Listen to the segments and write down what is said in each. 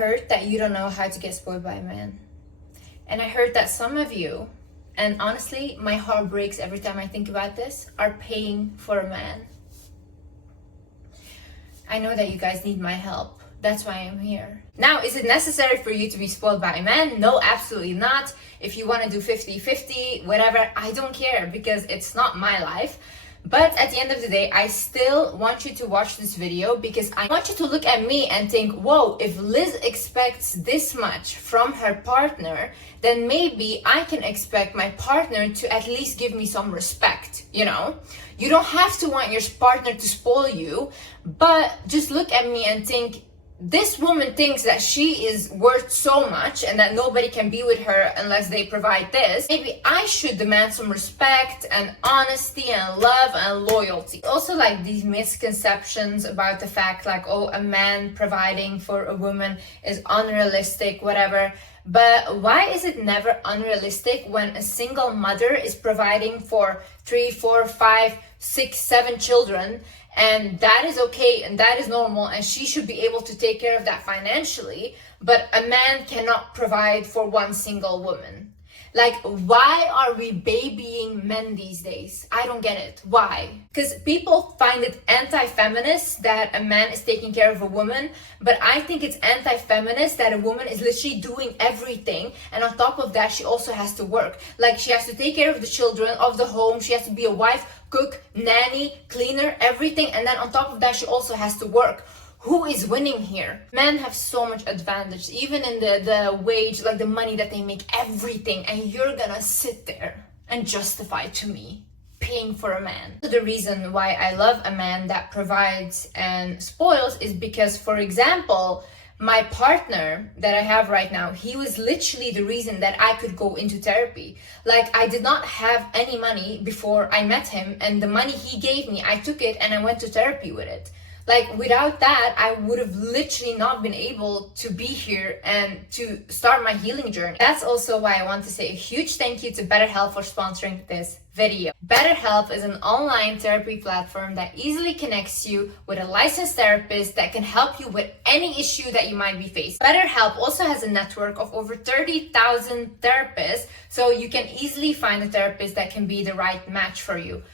heard that you don't know how to get spoiled by a man. And I heard that some of you, and honestly, my heart breaks every time I think about this, are paying for a man. I know that you guys need my help. That's why I'm here. Now, is it necessary for you to be spoiled by a man? No, absolutely not. If you want to do 50-50, whatever, I don't care because it's not my life. But at the end of the day, I still want you to watch this video because I want you to look at me and think, whoa, if Liz expects this much from her partner, then maybe I can expect my partner to at least give me some respect, you know? You don't have to want your partner to spoil you, but just look at me and think, this woman thinks that she is worth so much and that nobody can be with her unless they provide this. Maybe I should demand some respect and honesty and love and loyalty. Also, like these misconceptions about the fact like, oh, a man providing for a woman is unrealistic, whatever. But why is it never unrealistic when a single mother is providing for 3, 4, 5, 6, 7 children? And that is okay and that is normal and she should be able to take care of that financially, but a man cannot provide for one single woman. Like, why are we babying men these days? I don't get it. Why? Because people find it anti-feminist that a man is taking care of a woman, but I think it's anti-feminist that a woman is literally doing everything, and on top of that, she also has to work. Like, she has to take care of the children, of the home, she has to be a wife, cook, nanny, cleaner, everything, and then on top of that, she also has to work. Who is winning here? Men have so much advantage, even in the wage, like the money that they make, everything, and you're gonna sit there and justify to me paying for a man. The reason why I love a man that provides and spoils is because, for example, my partner that I have right now, he was literally the reason that I could go into therapy. Like, I did not have any money before I met him, and the money he gave me, I took it and I went to therapy with it. Like, without that, I would have literally not been able to be here and to start my healing journey. That's also why I want to say a huge thank you to BetterHelp for sponsoring this video. BetterHelp is an online therapy platform that easily connects you with a licensed therapist that can help you with any issue that you might be facing. BetterHelp also has a network of over 30,000 therapists, so you can easily find a therapist that can be the right match for you.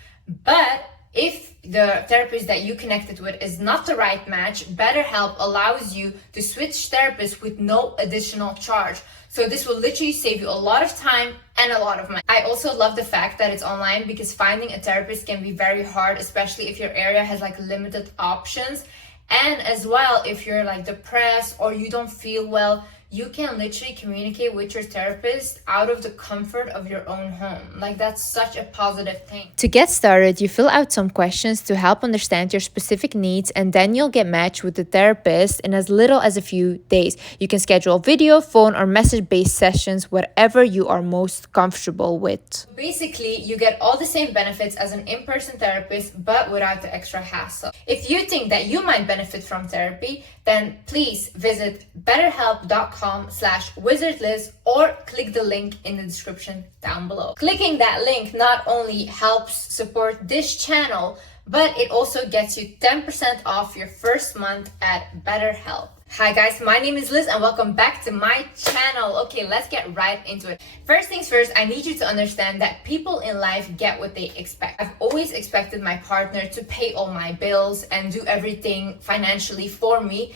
But if the therapist that you connected with is not the right match, BetterHelp allows you to switch therapists with no additional charge. So this will literally save you a lot of time and a lot of money. I also love the fact that it's online because finding a therapist can be very hard, especially if your area has like limited options. And as well, if you're like depressed or you don't feel well, you can literally communicate with your therapist out of the comfort of your own home. Like, that's such a positive thing. To get started, you fill out some questions to help understand your specific needs, and then you'll get matched with the therapist in as little as a few days. You can schedule video, phone, or message-based sessions, whatever you are most comfortable with. Basically, you get all the same benefits as an in-person therapist, but without the extra hassle. If you think that you might benefit from therapy, then please visit betterhelp.com/wizardliz or click the link in the description down below. Clicking that link not only helps support this channel, but it also gets you 10% off your first month at BetterHelp. Hi guys, my name is Liz and welcome back to my channel. Okay, let's get right into it. First things first, I need you to understand that people in life get what they expect. I've always expected my partner to pay all my bills and do everything financially for me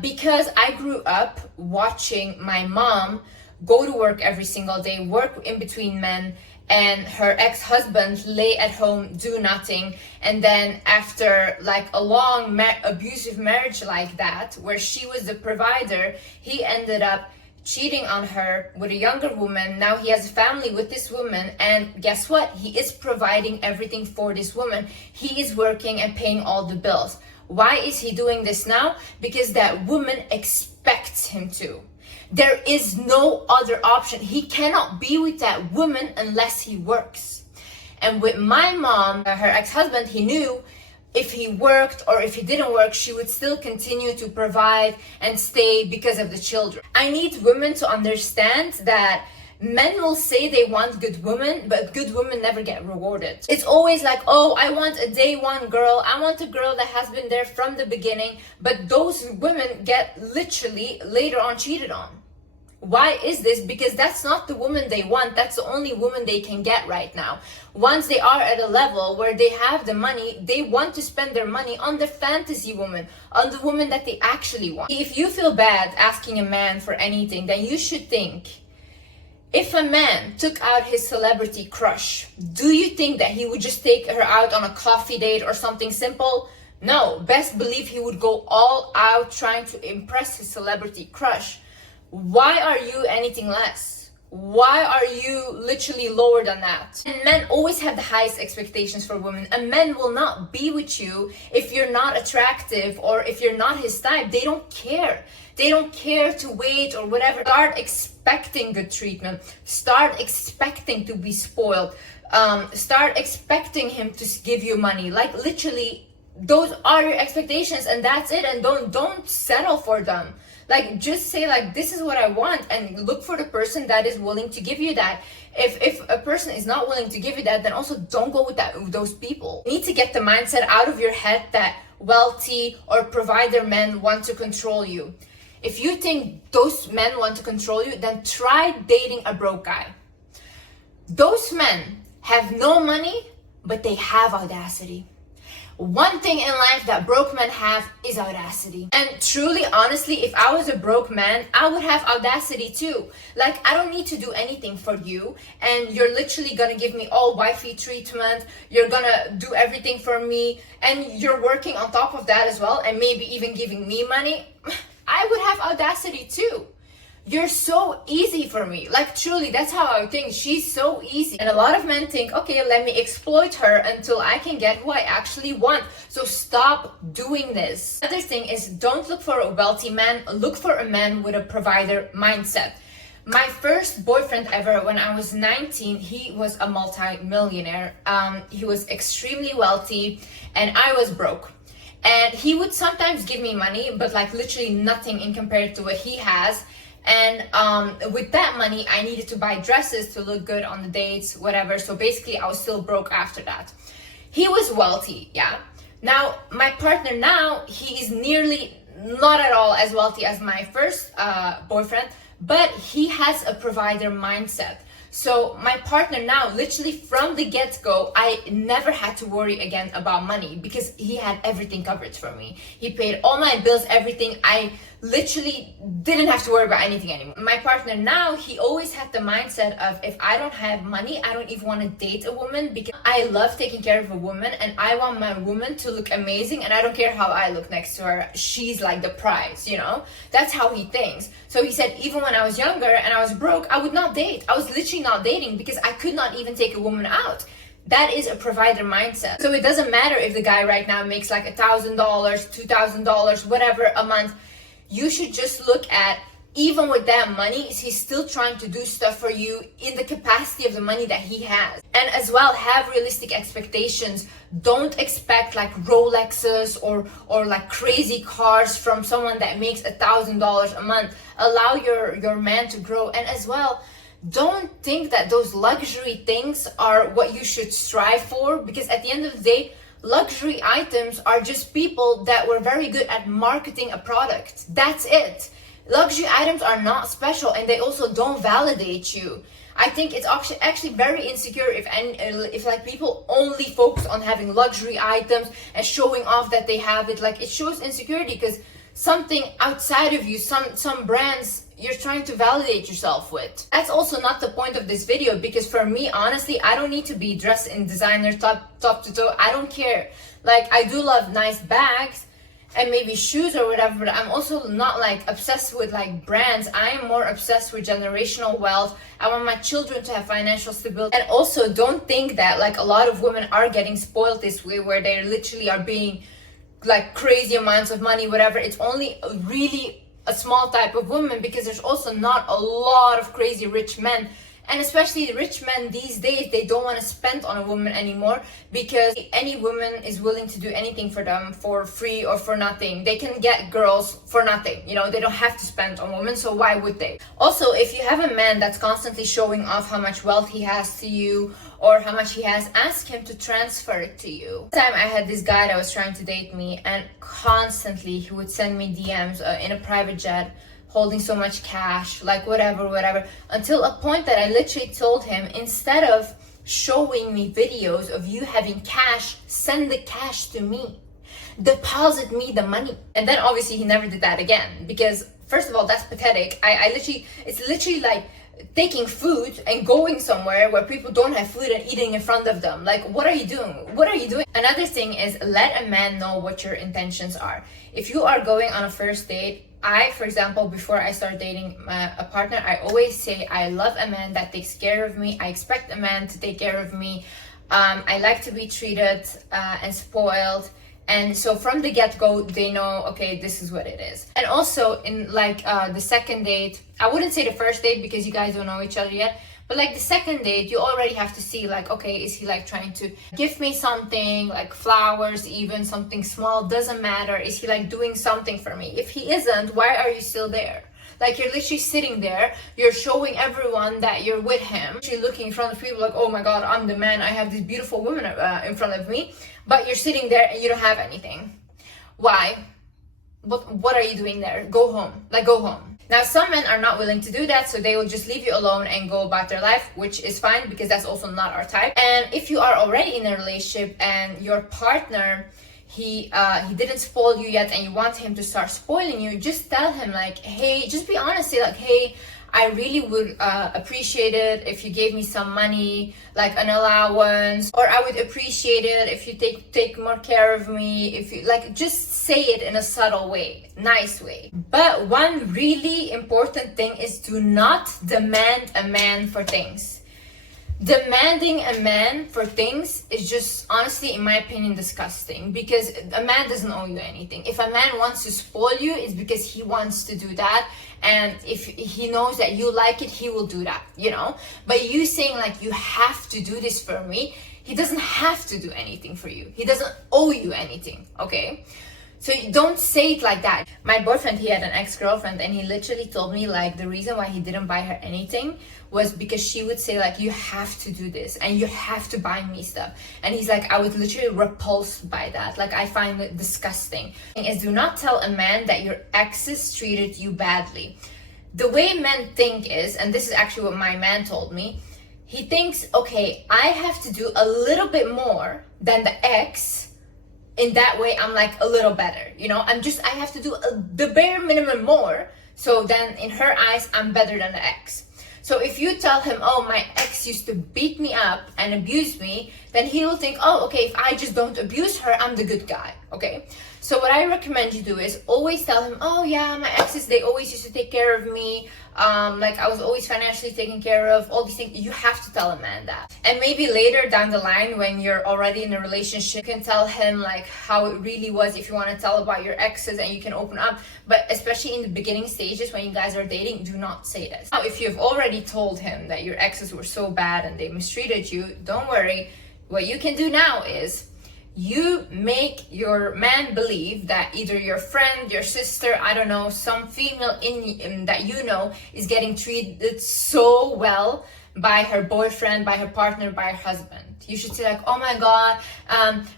because I grew up watching my mom go to work every single day, work in between men, and her ex-husband lay at home, do nothing. And then after like a long abusive marriage like that, where she was the provider, he ended up cheating on her with a younger woman. Now he has a family with this woman, and guess what? He is providing everything for this woman. He is working and paying all the bills. Why is he doing this now? Because that woman expects him to. There is no other option. He cannot be with that woman unless he works. And with my mom, her ex-husband, he knew if he worked or if he didn't work, she would still continue to provide and stay because of the children. I need women to understand that Men will say they want good women, but good women never get rewarded. It's always like, oh, I want a day one girl. I want a girl that has been there from the beginning. But those women get literally later on cheated on. Why is this? Because that's not the woman they want. That's the only woman they can get right now. Once they are at a level where they have the money, they want to spend their money on the fantasy woman, on the woman that they actually want. If you feel bad asking a man for anything, then you should think, if a man took out his celebrity crush, do you think that he would just take her out on a coffee date or something simple? No, best believe he would go all out trying to impress his celebrity crush. Why are you anything less? Why are you literally lower than that? And men always have the highest expectations for women. A man will not be with you if you're not attractive or if you're not his type. They don't care. They don't care to wait or whatever. Start expecting good treatment. Start expecting to be spoiled. Start expecting him to give you money. Like literally, those are your expectations and that's it. And don't settle for them. Like, just say like, this is what I want, and look for the person that is willing to give you that. If a person is not willing to give you that, then also don't go with those people. You need to get the mindset out of your head that wealthy or provider men want to control you. If you think those men want to control you, then try dating a broke guy. Those men have no money, but they have audacity. One thing in life that broke men have is audacity. And truly, honestly, if I was a broke man, I would have audacity too. Like, I don't need to do anything for you, and you're literally gonna give me all wifey treatment, you're gonna do everything for me, and you're working on top of that as well, and maybe even giving me money. I would have audacity too. You're so easy for me. Like, truly, that's how I think. She's so easy. And a lot of men think, okay, let me exploit her until I can get who I actually want. So stop doing this. Another thing is, don't look for a wealthy man. Look for a man with a provider mindset. My first boyfriend ever, when I was 19, he was a multi-millionaire. He was extremely wealthy and I was broke. And he would sometimes give me money, but like literally nothing in compared to what he has. And with that money, I needed to buy dresses to look good on the dates, whatever. So basically, I was still broke after that. He was wealthy, yeah. Now, my partner now, he is nearly not at all as wealthy as my first boyfriend, but he has a provider mindset. So my partner now, literally from the get-go, I never had to worry again about money because he had everything covered for me. He paid all my bills, everything. I literally didn't have to worry about anything anymore. My partner now, he always had the mindset of, if I don't have money, I don't even want to date a woman because I love taking care of a woman and I want my woman to look amazing and I don't care how I look next to her. She's like the prize, you know? That's how he thinks. So he said, even when I was younger and I was broke, I would not date. I was literally not dating because I could not even take a woman out. That is a provider mindset. So it doesn't matter if the guy right now makes like $1,000, $2,000, whatever a month. You should just look at, even with that money, is he still trying to do stuff for you in the capacity of the money that he has? And as well, have realistic expectations. Don't expect like Rolexes or like crazy cars from someone that makes $1,000 a month. Allow your man to grow. And as well, don't think that those luxury things are what you should strive for, because at the end of the day, luxury items are just people that were very good at marketing a product. That's it. Luxury items are not special and they also don't validate you. I think it's actually very insecure if like people only focus on having luxury items and showing off that they have it. Like, it shows insecurity because something outside of you, some brands you're trying to validate yourself with. That's also not the point of this video, because for me, honestly, I don't need to be dressed in designer top to toe. I don't care. Like, I do love nice bags and maybe shoes or whatever, but I'm also not like obsessed with like brands. I am more obsessed with generational wealth. I want my children to have financial stability. And also, don't think that like a lot of women are getting spoiled this way, where they literally are being like crazy amounts of money, whatever. It's only really a small type of woman, because there's also not a lot of crazy rich men. And especially rich men these days, they don't want to spend on a woman anymore, because any woman is willing to do anything for them for free or for nothing. They can get girls for nothing, you know, they don't have to spend on women, so why would they? Also, if you have a man that's constantly showing off how much wealth he has to you or how much he has, ask him to transfer it to you. One time I had this guy that was trying to date me, and constantly he would send me DMs in a private jet, holding so much cash, like whatever, until a point that I literally told him, instead of showing me videos of you having cash, send the cash to me, deposit me the money. And then obviously he never did that again, because first of all, that's pathetic. It's literally like taking food and going somewhere where people don't have food and eating in front of them. Like, what are you doing? What are you doing? Another thing is, let a man know what your intentions are. If you are going on a first date, for example, before I start dating a partner, I always say I love a man that takes care of me. I expect a man to take care of me. I like to be treated and spoiled. And so from the get-go, they know, okay, this is what it is. And also in like the second date, I wouldn't say the first date because you guys don't know each other yet, but like the second date, you already have to see like, okay, is he like trying to give me something, like flowers, even something small, doesn't matter. Is he like doing something for me? If he isn't, why are you still there? Like, you're literally sitting there, you're showing everyone that you're with him, you're looking in front of people like, oh my god, I'm the man, I have this beautiful woman in front of me, but you're sitting there and you don't have anything. Why? What are you doing there? Go home. Like, go home. Now, some men are not willing to do that, so they will just leave you alone and go about their life, which is fine because that's also not our type. And if you are already in a relationship and your partner, he didn't spoil you yet and you want him to start spoiling you, just tell him like, hey, just be honest, say like, hey, I really would appreciate it if you gave me some money, like an allowance, or I would appreciate it if you take more care of me, if you like, just say it in a subtle way, nice way. But one really important thing is, do not demand a man for things. Demanding a man for things is just, honestly, in my opinion, disgusting, because a man doesn't owe you anything. If a man wants to spoil you, it's because he wants to do that, and if he knows that you like it, he will do that, you know. But you saying like, you have to do this for me, he doesn't have to do anything for you. He doesn't owe you anything, okay? So don't say it like that. My boyfriend, he had an ex-girlfriend, and he literally told me like the reason why he didn't buy her anything was because she would say like, you have to do this and you have to buy me stuff. And he's like, I was literally repulsed by that. Like, I find it disgusting. Is, do not tell a man that your exes treated you badly. The way men think is, and this is actually what my man told me, he thinks, okay, I have to do a little bit more than the ex. In that way, I'm like a little better, you know. I have to do the bare minimum more. So then in her eyes, I'm better than the ex. So if you tell him, oh, my ex used to beat me up and abuse me, then he will think, oh, okay, if I just don't abuse her, I'm the good guy, okay? So what I recommend you do is always tell him, oh yeah, my exes, they always used to take care of me. Like, I was always financially taken care of, all these things. You have to tell a man that. And maybe later down the line, when you're already in a relationship, you can tell him like how it really was, if you want to tell about your exes, and you can open up. But especially in the beginning stages when you guys are dating, do not say this. Now, if you've already told him that your exes were so bad and they mistreated you, don't worry. What you can do now is, you make your man believe that either your friend, your sister, I don't know, some female in that you know is getting treated so well by her boyfriend, by her partner, by her husband. You should say like, oh my god,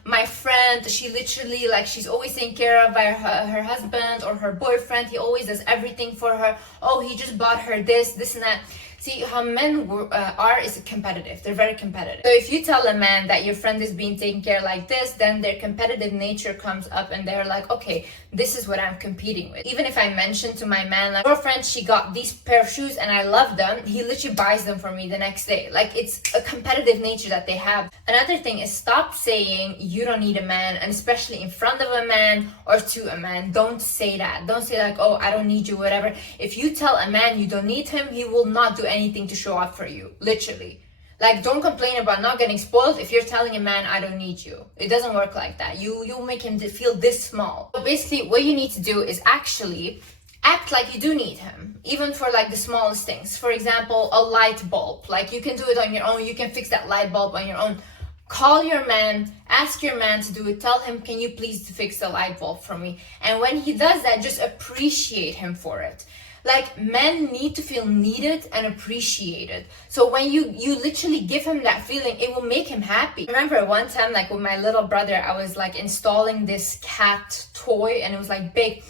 my friend, she literally, like, she's always taken care of by her husband or her boyfriend. He always does everything for her. Oh, he just bought her this and that. See, how men are is competitive. They're very competitive. So if you tell a man that your friend is being taken care like this, then their competitive nature comes up and they're like, okay, this is what I'm competing with. Even if I mention to my man, like, your friend, she got these pair of shoes and I love them, he literally buys them for me the next day. Like, it's a competitive nature that they have. Another thing is, stop saying you don't need a man, and especially in front of a man or to a man. Don't say that. Don't say like, oh, I don't need you, whatever. If you tell a man you don't need him, he will not do anything to show up for you, literally. Like, don't complain about not getting spoiled if you're telling a man, I don't need you. It doesn't work like that. You'll make him feel this small. So basically, what you need to do is actually Act like you do need him, even for like the smallest things. For example, a light bulb. Like, you can do it on your own. You can fix that light bulb on your own. Call your man, ask your man to do it. Tell him, can you please fix the light bulb for me? And when he does that, just appreciate him for it. Like, men need to feel needed and appreciated. So when you literally give him that feeling, it will make him happy. I remember one time, like with my little brother, I was like installing this cat toy, and it was like big.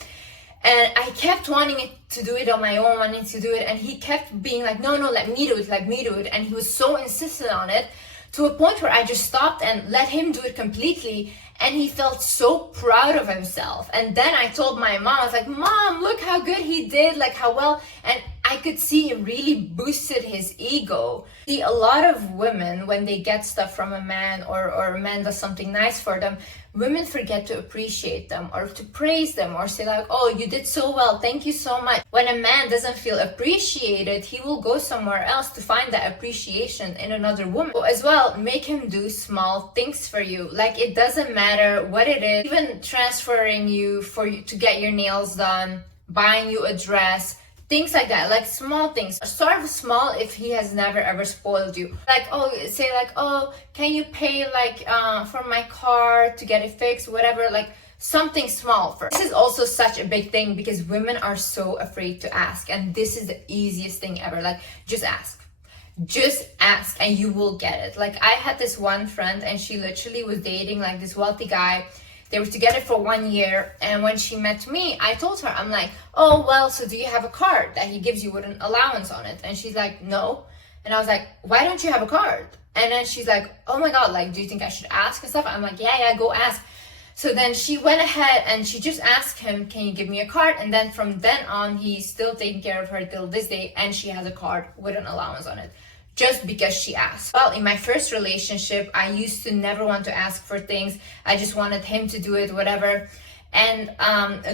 And I kept wanting it to do it on my own, wanting to do it. And he kept being like, no, let me do it, let me do it. And he was so insistent on it, to a point where I just stopped and let him do it completely. And he felt so proud of himself. And then I told my mom, I was like, Mom, look how good he did, like how well. And I could see it really boosted his ego. See, a lot of women, when they get stuff from a man, or a man does something nice for them, women forget to appreciate them or to praise them or say like, oh, you did so well, thank you so much. When a man doesn't feel appreciated, he will go somewhere else to find that appreciation in another woman. So as well, make him do small things for you. Like, it doesn't matter what it is, even transferring you to get your nails done, buying you a dress, things like that. Like, small things. Start small if he has never ever spoiled you. Like, oh, say like, oh, can you pay like for my car to get it fixed, whatever. Like, something small first. This is also such a big thing because women are so afraid to ask, and this is the easiest thing ever. Like, just ask and you will get it. Like, I had this one friend, and she literally was dating like this wealthy guy. They were together for 1 year, and when she met me, I told her, I'm like, oh, well, so do you have a card that he gives you with an allowance on it? And she's like, no. And I was like, why don't you have a card? And then she's like, oh my God, like, do you think I should ask and stuff? I'm like, yeah, go ask. So then she went ahead and she just asked him, can you give me a card? And then from then on, he's still taking care of her till this day, and she has a card with an allowance on it, just because she asked. Well, in my first relationship, I used to never want to ask for things. I just wanted him to do it, whatever. And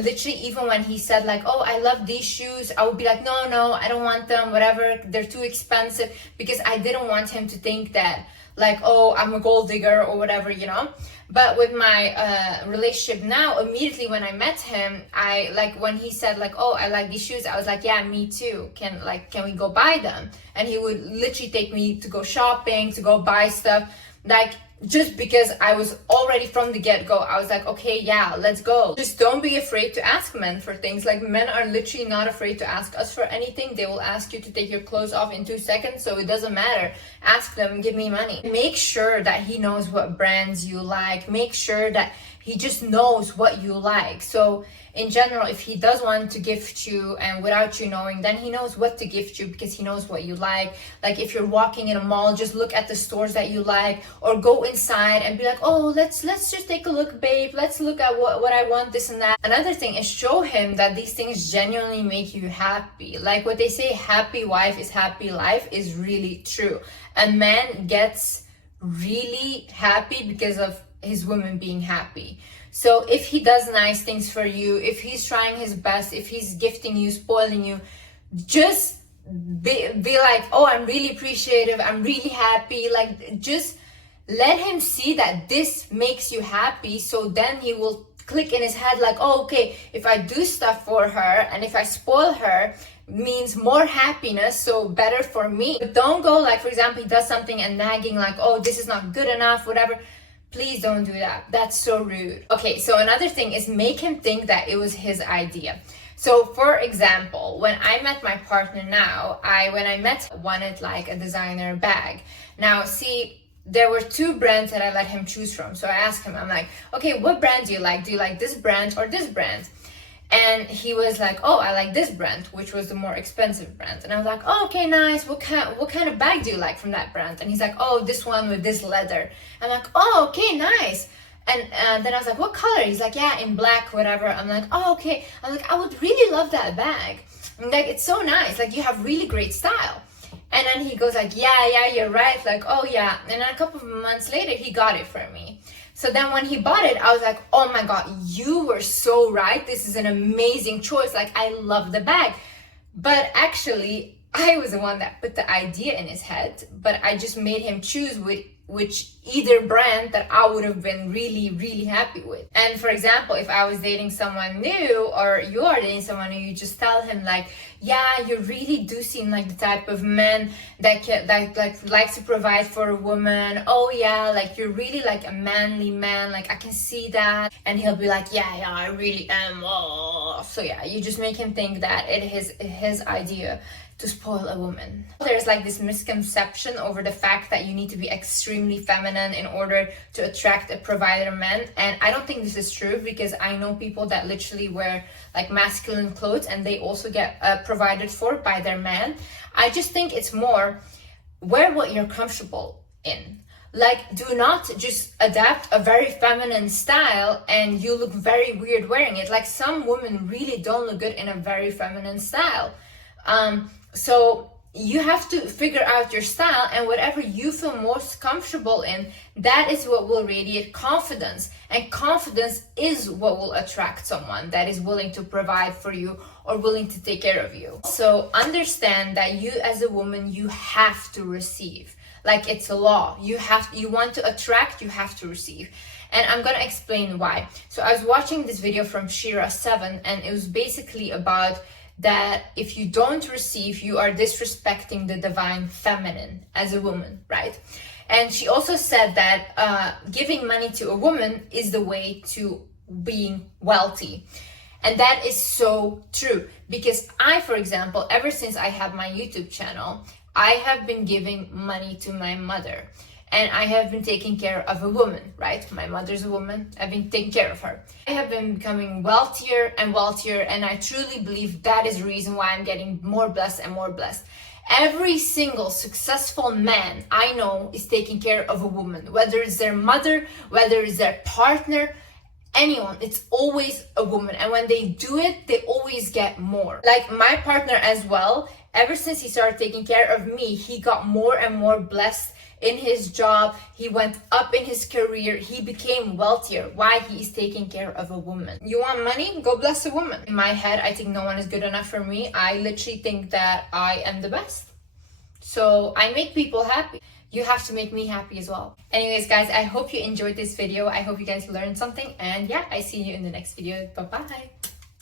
literally, even when he said like, oh, I love these shoes, I would be like, no, I don't want them, whatever, they're too expensive, because I didn't want him to think that like, oh, I'm a gold digger or whatever, you know. But with my relationship now, immediately when I met him, I like, when he said like, oh, I like these shoes, I was like, yeah, me too, can we go buy them? And he would literally take me to go shopping, to go buy stuff, like, just because I was already from the get-go, I was like, okay, yeah, let's go. Just don't be afraid to ask men for things. Like, men are literally not afraid to ask us for anything. They will ask you to take your clothes off in 2 seconds, so it doesn't matter. Ask them, give me money. Make sure that he knows what brands you like. Make sure that he just knows what you like. So in general, if he does want to gift you and without you knowing, then he knows what to gift you because he knows what you like. Like, if you're walking in a mall, just look at the stores that you like, or go inside and be like, oh, let's just take a look, babe. Let's look at what I want, this and that. Another thing is, show him that these things genuinely make you happy. Like what they say, happy wife is happy life, is really true. A man gets really happy because of his woman being happy. So if he does nice things for you, if he's trying his best, if he's gifting you, spoiling you, just be like, oh, I'm really appreciative, I'm really happy. Like, just let him see that this makes you happy. So then he will click in his head like, oh, okay, if I do stuff for her and if I spoil her, means more happiness, so better for me. But don't go like, for example, he does something and nagging like, oh, this is not good enough, whatever. Please don't do that. That's so rude. Okay, so another thing is, make him think that it was his idea. So for example, when I met my partner now, wanted like a designer bag. Now see, there were 2 brands that I let him choose from. So I asked him, I'm like, okay, what brand do you like? Do you like this brand or this brand? And he was like, oh, I like this brand, which was the more expensive brand. And I was like, oh, okay, nice. What kind of bag do you like from that brand? And he's like, oh, this one with this leather. I'm like, oh, okay, nice. And then I was like, what color? He's like, yeah, in black, whatever. I'm like, oh, okay. I'm like, I would really love that bag. I'm like, it's so nice. Like, you have really great style. And then he goes like, yeah, you're right. Like, oh, yeah. And then a couple of months later, he got it for me. So then when he bought it, I was like, oh my God, you were so right. This is an amazing choice. Like, I love the bag. But actually, I was the one that put the idea in his head, but I just made him choose with which either brand that I would have been really, really happy with. And for example, if I was dating someone new, or you are dating someone new, you just tell him like, yeah, you really do seem like the type of man that likes to provide for a woman. Oh yeah, like you're really like a manly man, like I can see that. And he'll be like, yeah, I really am. Oh. So yeah, you just make him think that it is his idea to spoil a woman. There's like this misconception over the fact that you need to be extremely feminine in order to attract a provider man, and I don't think this is true, because I know people that literally wear like masculine clothes and they also get provided for by their man. I just think it's more, wear what you're comfortable in. Like, do not just adapt a very feminine style and you look very weird wearing it. Like, some women really don't look good in a very feminine style. So you have to figure out your style, and whatever you feel most comfortable in, that is what will radiate confidence. And confidence is what will attract someone that is willing to provide for you or willing to take care of you. So understand that you as a woman, you have to receive. Like, it's a law. You want to attract, you have to receive. And I'm gonna explain why. So I was watching this video from Shira7, and it was basically about that if you don't receive, you are disrespecting the divine feminine as a woman, right? And she also said that giving money to a woman is the way to being wealthy. And that is so true, because I, for example, ever since I have my YouTube channel, I have been giving money to my mother. And I have been taking care of a woman, right? My mother's a woman. I've been taking care of her. I have been becoming wealthier and wealthier, and I truly believe that is the reason why I'm getting more blessed and more blessed. Every single successful man I know is taking care of a woman, whether it's their mother, whether it's their partner, anyone, it's always a woman. And when they do it, they always get more. Like my partner as well, ever since he started taking care of me, he got more and more blessed in his job. He went up in his career. He became wealthier. Why? He is taking care of a woman. You want money? Go bless a woman. In my head, I think no one is good enough for me. I literally think that I am the best. So I make people happy. You have to make me happy as well. Anyways, guys, I hope you enjoyed this video. I hope you guys learned something. And yeah, I see you in the next video. Bye-bye.